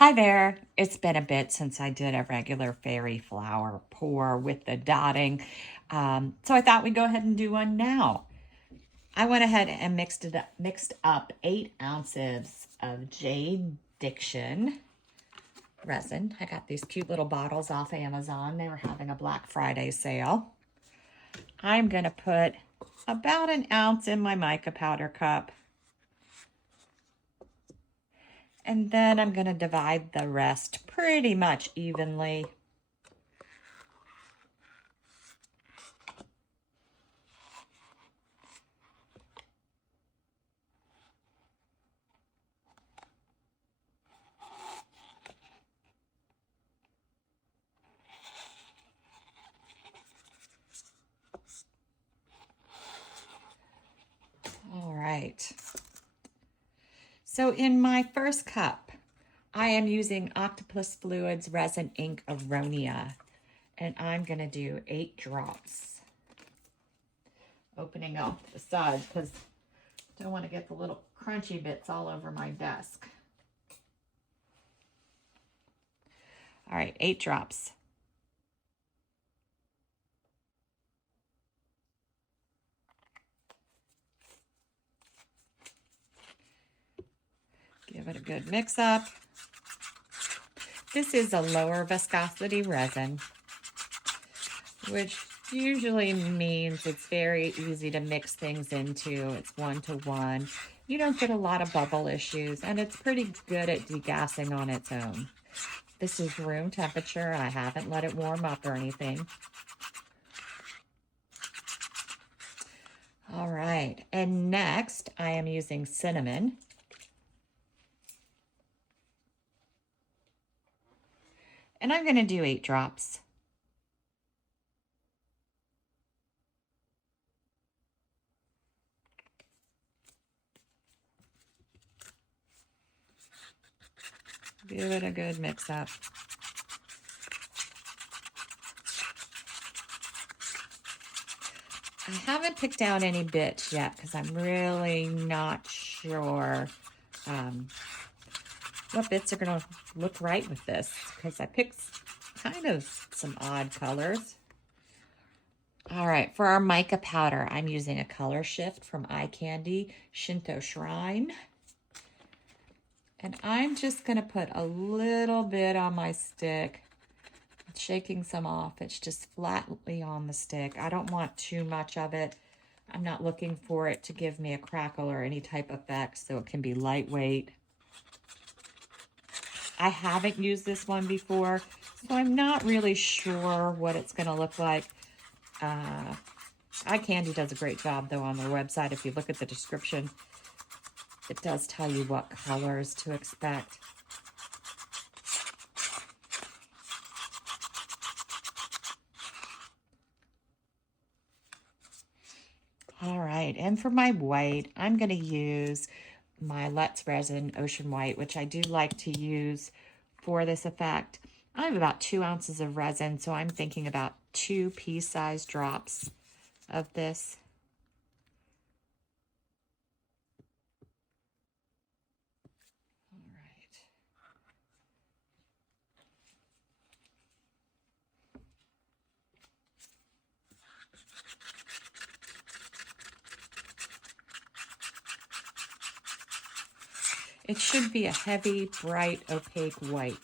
Hi there. It's been a bit since I did a regular fairy flower pour with the dotting. So I thought we'd go ahead and do one now. I went ahead and mixed up 8 ounces of Jade Diction resin. I got these cute little bottles off Amazon. They were having a Black Friday sale. I'm going to put about an ounce in my mica powder cup. And then I'm going to divide the rest pretty much evenly. All right. So in my first cup, I am using Octopus Fluids Resin Ink Aronia, and I'm going to do 8 drops. Opening off the sides because I don't want to get the little crunchy bits all over my desk. All right, 8 drops. Give it a good mix up. This is a lower viscosity resin, which usually means it's very easy to mix things into. It's 1-to-1. You don't get a lot of bubble issues, and it's pretty good at degassing on its own. This is room temperature. I haven't let it warm up or anything. All right, and next I am using cinnamon. And I'm going to do 8 drops. Give it a good mix up. I haven't picked out any bits yet because I'm really not sure what bits are going to look right with this, because I picked kind of some odd colors. All right, for our mica powder, I'm using a color shift from Eye Candy Shinto Shrine. And I'm just going to put a little bit on my stick. Shaking some off. It's just flatly on the stick. I don't want too much of it. I'm not looking for it to give me a crackle or any type of effect, so it can be lightweight. I haven't used this one before, so I'm not really sure what it's going to look like. Eye Candy does a great job, though, on their website. If you look at the description, it does tell you what colors to expect. All right, and for my white, I'm going to use my Let's Resin Ocean White, which I do like to use for this effect. I have about 2 ounces of resin, so I'm thinking about 2 pea-sized drops of this. All right. It should be a heavy, bright, opaque white.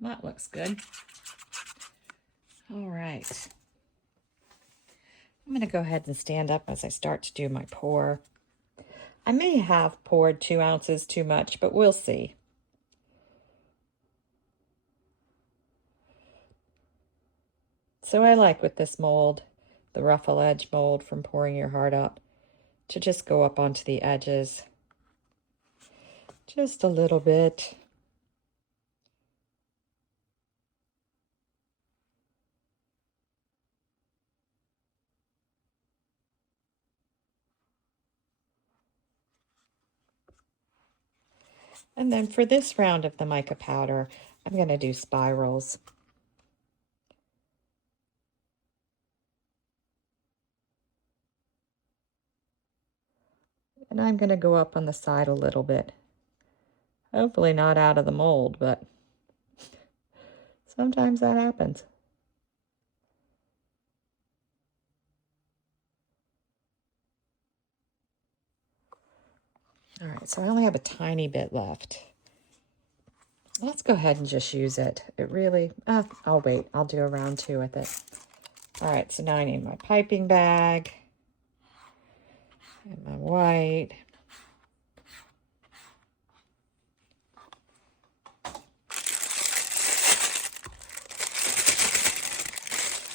That looks good. All right. I'm going to go ahead and stand up as I start to do my pour. I may have poured 2 ounces too much, but we'll see. So I like with this mold, the ruffle edge mold from Pouring Your Heart Out, to just go up onto the edges. Just a little bit. And then for this round of the mica powder, I'm going to do spirals. And I'm going to go up on the side a little bit. Hopefully not out of the mold, but sometimes that happens. All right, so I only have a tiny bit left. Let's go ahead and just use it. It really, I'll wait. I'll do a round 2 with it. All right, so now I need my piping bag and my white.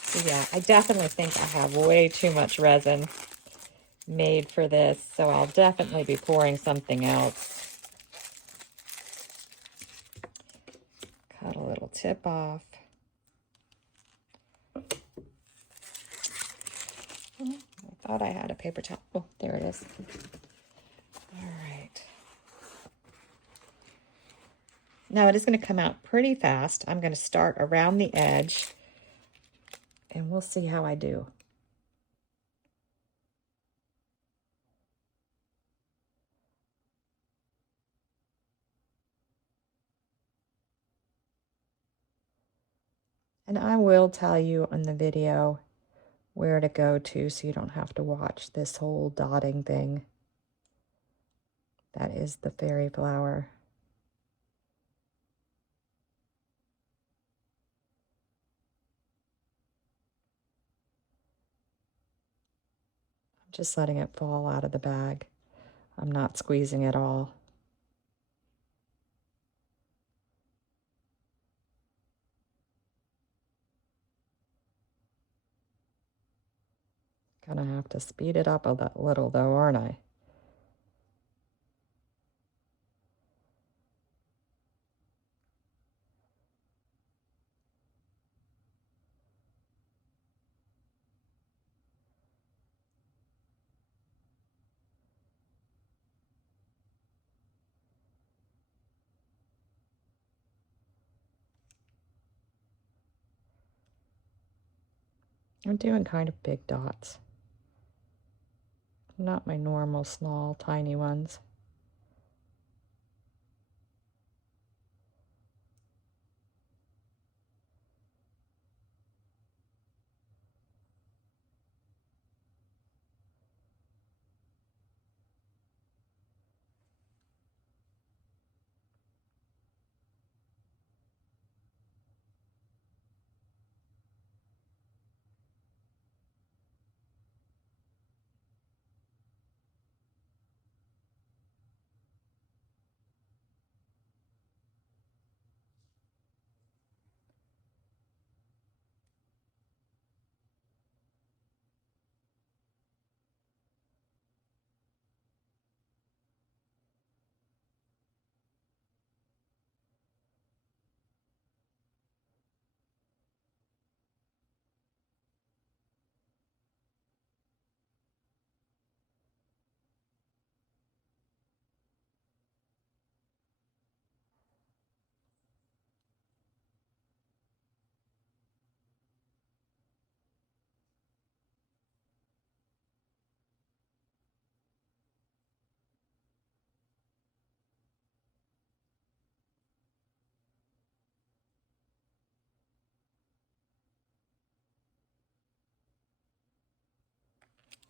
So yeah, I definitely think I have way too much resin made for this, so I'll definitely be pouring something else. Cut a little tip off. I thought I had a paper towel. Oh, there it is. All right. Now it is going to come out pretty fast. I'm going to start around the edge, and we'll see how I do. And I will tell you in the video where to go to so you don't have to watch this whole dotting thing. That is the fairy flower. I'm just letting it fall out of the bag. I'm not squeezing it all. Gonna have to speed it up a little though, aren't I? I'm doing kind of big dots. Not my normal small, tiny ones.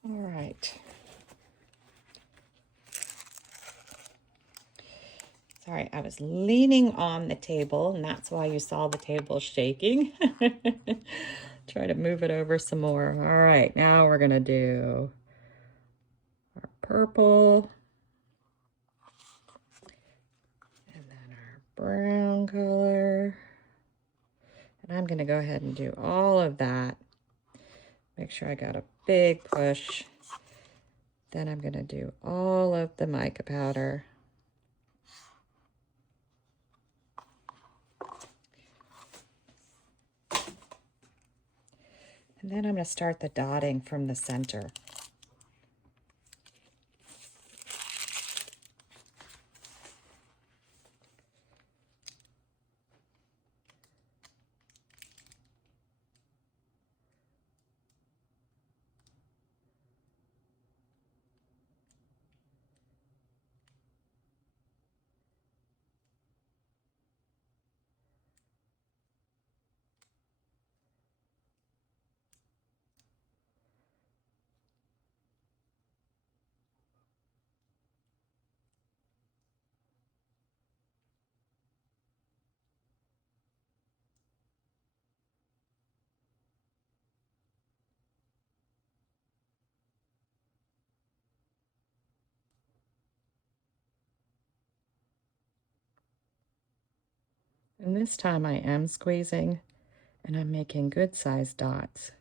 All right. Sorry, I was leaning on the table, and that's why you saw the table shaking. Try to move it over some more. All right, now we're going to do our purple. And then our brown color. And I'm going to go ahead and do all of that. Make sure I got a big push. Then I'm going to do all of the mica powder. And then I'm going to start the dotting from the center. And this time I am squeezing, and I'm making good sized dots.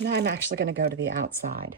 Now I'm actually going to go to the outside.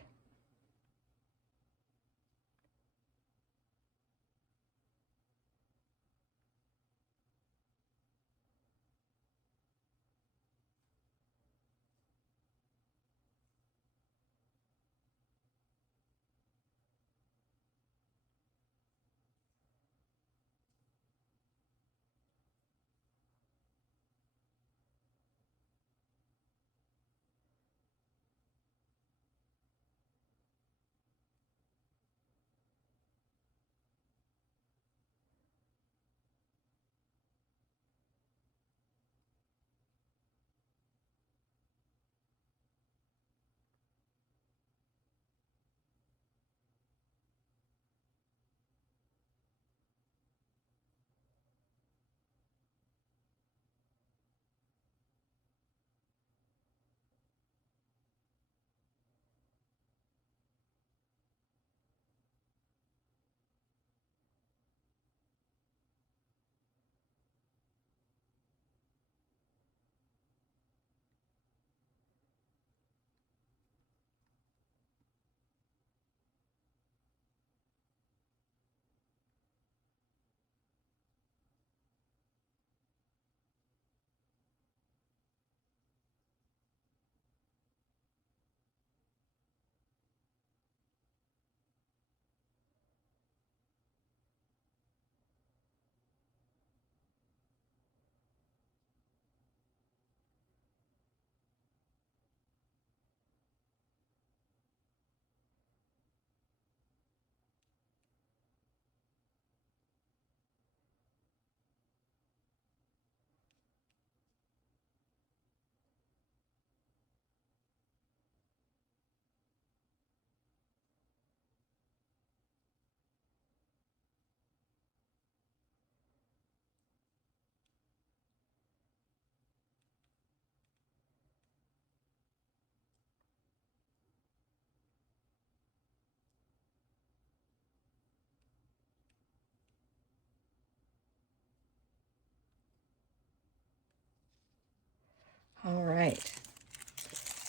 All right,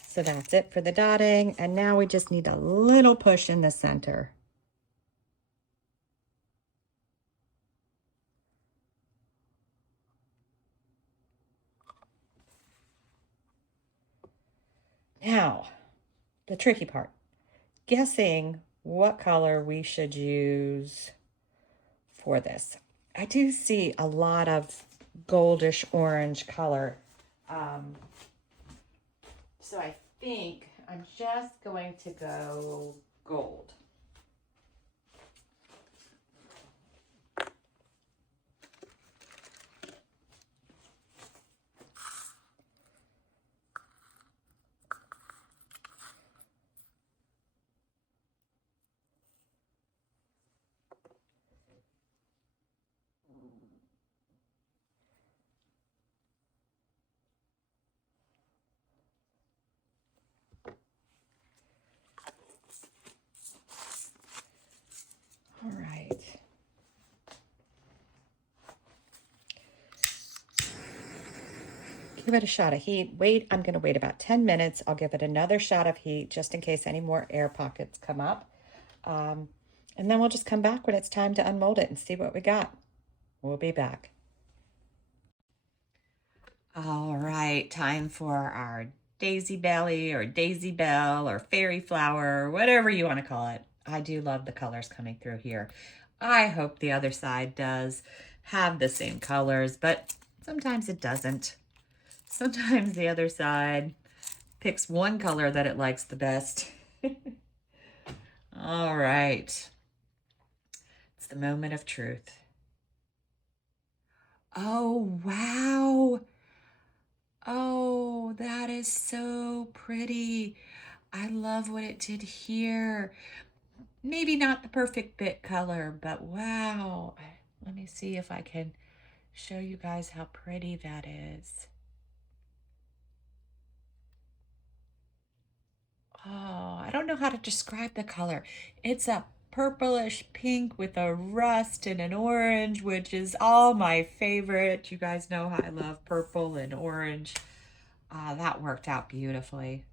so that's it for the dotting, and now we just need a little push in the center. Now, the tricky part, guessing what color we should use for this. I do see a lot of goldish orange color. So I think I'm just going to go gold. All right. Give it a shot of heat. Wait, I'm going to wait about 10 minutes. I'll give it another shot of heat just in case any more air pockets come up. And then we'll just come back when it's time to unmold it and see what we got. We'll be back. All right, time for our daisy belly or daisy bell or fairy flower, whatever you want to call it. I do love the colors coming through here. I hope the other side does have the same colors, but sometimes it doesn't. Sometimes the other side picks one color that it likes the best. All right. It's the moment of truth. Oh, wow. Oh, that is so pretty. I love what it did here. Maybe not the perfect bit color, but wow. Let me see if I can show you guys how pretty that is. Oh, I don't know how to describe the color. It's a purplish pink with a rust and an orange, which is all my favorite. You guys know how I love purple and orange. That worked out beautifully.